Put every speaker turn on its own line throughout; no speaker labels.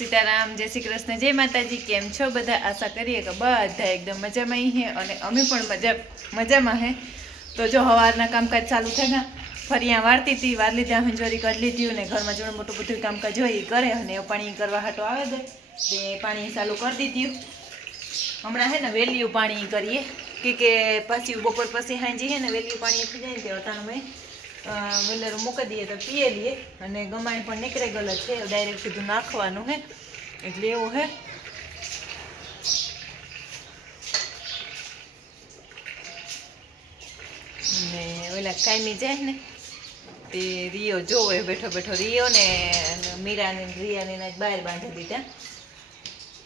સીતારામ, જય શ્રી કૃષ્ણ, જય માતાજી, કેમ છો બધા? આશા કરીએ કે બધા એકદમ મજામાં હે અને અમે પણ મજા, મજામાં હે. તો જો સવારના કામકાજ ચાલુ થાય ફરી આ વાળતી હતી, વાર ત્યાં હંજવારી કરી લીધી અને ઘરમાં જોડે મોટું બધું કામકાજ હોય એ કરે અને એ પાણી કરવા હાટો આવે દે તે પાણી ચાલુ કરી દીધું. હમણાં હે ને વહેલીયું પાણી કરીએ. કે કે પછી બપોર પછી હાંજી હે ને વહેલીયું પાણી થઈ જાય ને તે અટાણું વેલર મૂકી દઈએ તો પીએ લઈએ. અને ગમાય પણ નીકળે ગયેલો છે ડાયરેક્ટ સીધું નાખવાનું હે. એટલે એવું હે. ને ઓલા કાયમી જાય ને, તે રિયો જોવે બેઠો બેઠો રિયો ને મીરાને રિયાને બહાર બાંધી દીધા.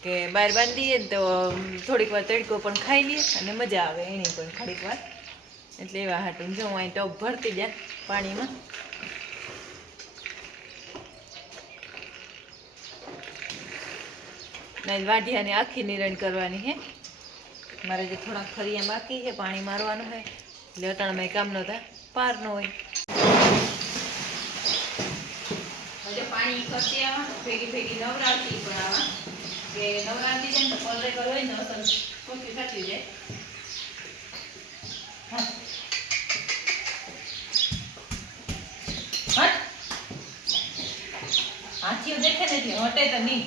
કે બહાર બાંધીએ ને તો થોડીક વાર તડકો પણ ખાઈ લઈએ અને મજા આવે, એની પણ થોડીક વાર. એટલે એવા હાટું જો અહીં ટબ ભરતી જાય પાણીમાં. નહીં વાઢિયાને આખી નિરણ કરવાની હે. મારે જે થોડાક ફરિયા બાકી છે, પાણી મારવાનું છે એટલે અટાણમાં કામ ન થાય પાર ન હોય પાણી કરતી આવા ભેગી ભેગી નવરાવતી પણ આવા. કે નવરાવતી જાય ને તો પલરે હોય ને અસર ખોટી થતી જાય હા હટ હાથીઓ દેખે ને એટલે તો નહીં.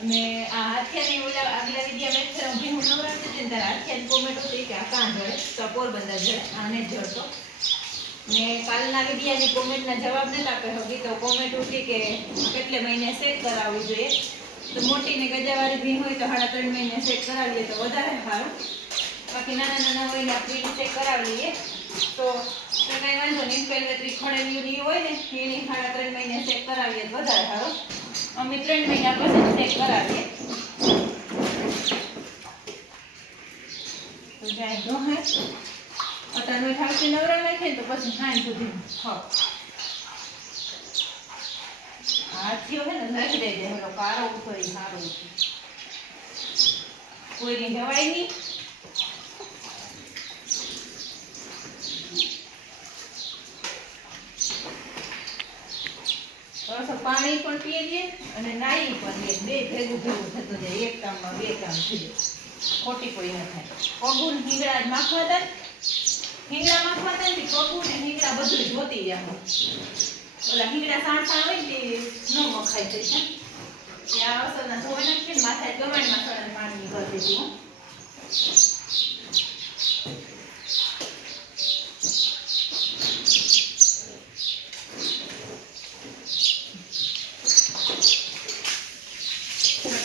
અને આ હાથિયાની ઓલા આગલા વિદ્યા મેં ઊભી હું નવરાતી હતી ને ત્યારે હાથિયાની કોમેન્ટ કે આ કાં જડે? તો પોરબંદર જડે. આને જડતો. ને કાલના વિદ્યાની કોમેન્ટના જવાબ નતા આપે હતી તો કોમેન્ટ ઉઠી કે કેટલે મહિને સેટ કરાવવું જોઈએ? તો મોટી ને ગજાવાળી ભીન હોય તો સાડા ત્રણ મહિને સેટ કરાવીએ તો વધારે સારું. બાકી નાના નાના હોય ને આપણે ચેક કરાવી લઈએ. તો તો કાંઈ વાંધો નહીં હોય ને, એની સાડા ત્રણ મહિને ચેક કરાવીએ વધારે સારો. અમે ત્રણ મહિના પછી ચેક કરાવીએ. તો જાય તો હે. અટાનો ઠાવતી નવરા નાખે ને તો પછી સાંજ સુધી હા હાથીઓ હે ને નાખી દેજે. હેલો એનો કારો ઉતરી સારો ઉતરી. કોઈને જવાય નહીં બસ પાણી પણ પીએ લઈએ અને નાઈ પણ લઈએ બે ભેગું ભેગું થતું જાય. એક કામમાં બે કામ થઈ જાય. ખોટી કોઈ ન થાય. પગું હિંગળા જ માખવા હતા હિંગળા માખવા હતા ને પગું ને હિંગળા બધું જ જોતી જાય ઓલા હિંગળા સાણસા સાણ હોય ને તે ન મખાય છે છે ત્યાં અસરના ધોઈ નાખીએ ને માથાએ ગમાણમાં સળન પાણી કરતી દીધી હો.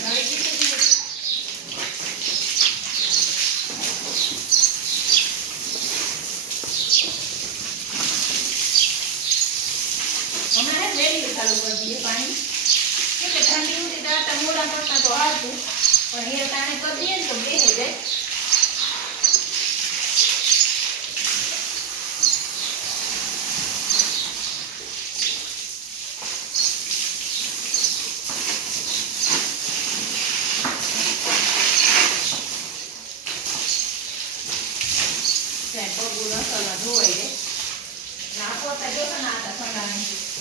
હવે કીધું કે હમણાં હે ને વેલી ચાલુ કરી દઈએ પાણી કેમ ઠંડી આટા મોડા કરતા તો આવતું પણ એ પાણી કરી દઈએ ને તો બેસી જાય ત્યાં પગું લસણમાં ધોવાઈ જાય ના પોતા જો ના હતા સંડાણી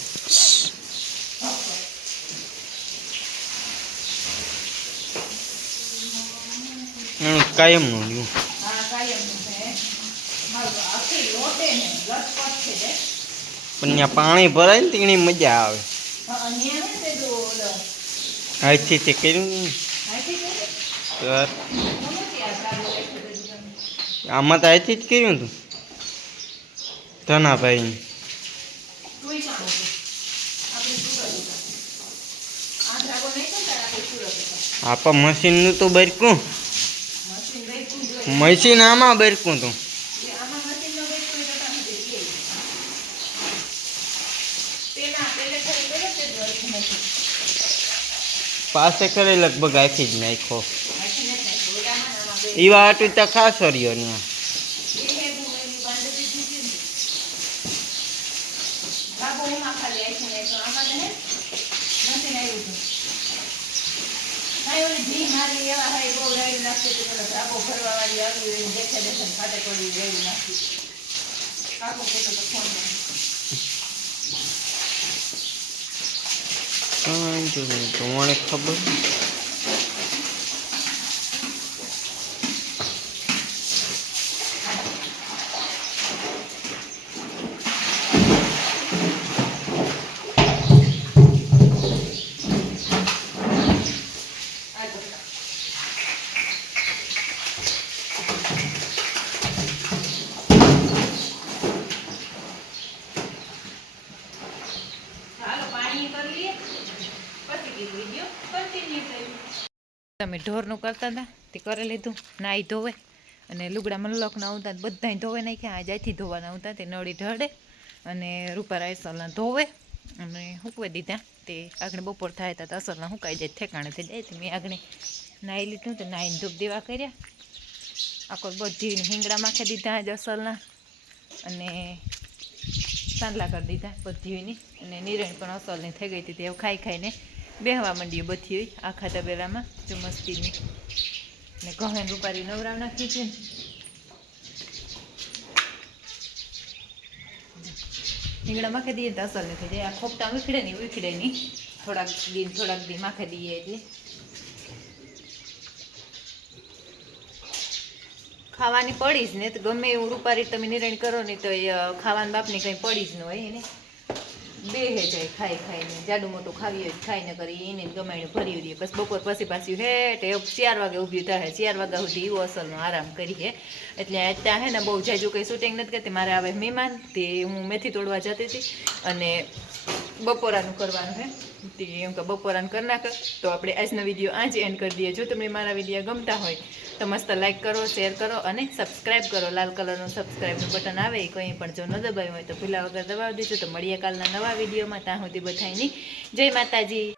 એનું કાયમનું રહ્યું
હા કાયમનું છે. મારું આખી લોટે ને લટપટ છે જે
પણ ત્યાં પાણી ભરાય ને તેની મજા આવે.
અહીંથી તે
કર્યું. આમાં તો અહીંથી જ કર્યું હતું ધનાભાઈ આપા મશીનનું તો બરકું.
વેચવું
નામાં બેરકું તું પાસે કરે લગભગ આખી જ નાખો. એવા હાટું તો ખાસ
દીધી ને. બાબુ ખાલી આખી એવા હાય બહુ રેડી નાખતી ધાબો ભરવા વાળી આવી હોય દેખે દેખે ફાટે પડી રેડી નાખતી તો ફોનમાં
કાંઈ તો ખબર
આ જો. હાલો પાણી કરી લઈએ પછી કીધું વીડિયો કન્ટિન્યુ કર્યું તમે ઢોરનું કરતા હતા, તે કરી લીધું નાહી ધોવે. અને લુગડા મલ્લકના આવતા બધા ધોવે નાખ્યા આ જાયથી ધોવાના આવતા તે નળી ઢળે અને રૂપા અસલના ધોવે અને હૂકવી દીધા. તે આગળ બપોર થાય તો અસલના સુકાઈ જાય, ઠેકાણે થઈ જાય. મેં આગળ નાહી લીધું, તો નાહીને ધૂપ દેવા કર્યા. આખો બધી હિંગડા માખી દીધા આજ અસલના અને સાંદલા કરી દીધા બધીની. અને નિરણ પણ અસલની થઈ ગઈ હતી, તે ખાઈ ખાઈને બેહવા માંડીએ બધી આખા તબેલામાં. જો મસ્તીની. ને ઘણે રૂપારી નવરાવ નાખી છે. રીંગણા માખી દઈએ તો અસલ નથી જાય આ ખોપટા વિખડે નહીં વિખડે નહીં. થોડાક દી થોડાક દી માખી દઈએ એટલે. ખાવાની પડી જ ને તો ગમે એવું રૂપારી તમે નિર્ણય કરો ને તો એ ખાવાની બાપની કંઈ પડી જ ન હોય એને. બેહે જાય ખાઈ ખાઈને જાડું મોટું ખાવી હોય ને કરી એને ગમાઈને ભરી દઈએ બસ બપોર પછી પાછી હેઠ એ ચાર વાગે ઊભી થાય. ચાર વાગ્યા સુધી એવું અસલનો આરામ કરીએ. એટલે ત્યાં હે ને બહુ જાજુ કંઈ શૂટિંગ નથી કરતી. મારે આવે મહેમાન, તે હું મેથી તોડવા જતી હતી. અને બપોરાનું કરવાનું હે. તે એમ કે બપોરાનું કરી નાખ. તો આપણે આજનો વીડિયો આજ એન્ડ કરી દઈએ. જો તમને મારા વીડિયો ગમતા હોય તો મસ્ત લાઈક કરો શેર કરો અને સબસ્ક્રાઈબ કરો. લાલ કલરનું સબસ્ક્રાઈબનું બટન આવે, એ કંઈ પણ જો ન દબાવ્યું હોય તો ભૂલા વગર દબાવી દેજો. તો મળીએ કાલના નવા વિડીયોમાં ત્યાં સુધી બધાની જય માતાજી.